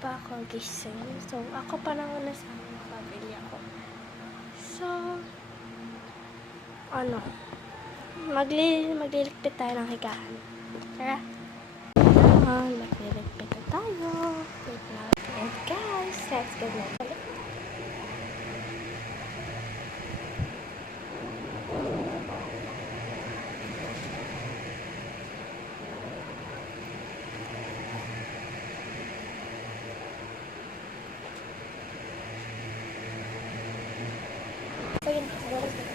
pa ako gising. So, ako pa lang na sa pabili ako. So, ano, magliligpit tayo ng higaan. Tara. Magliligpit na tayo. Wait lang. And guys, let's go na ulit. So, yun.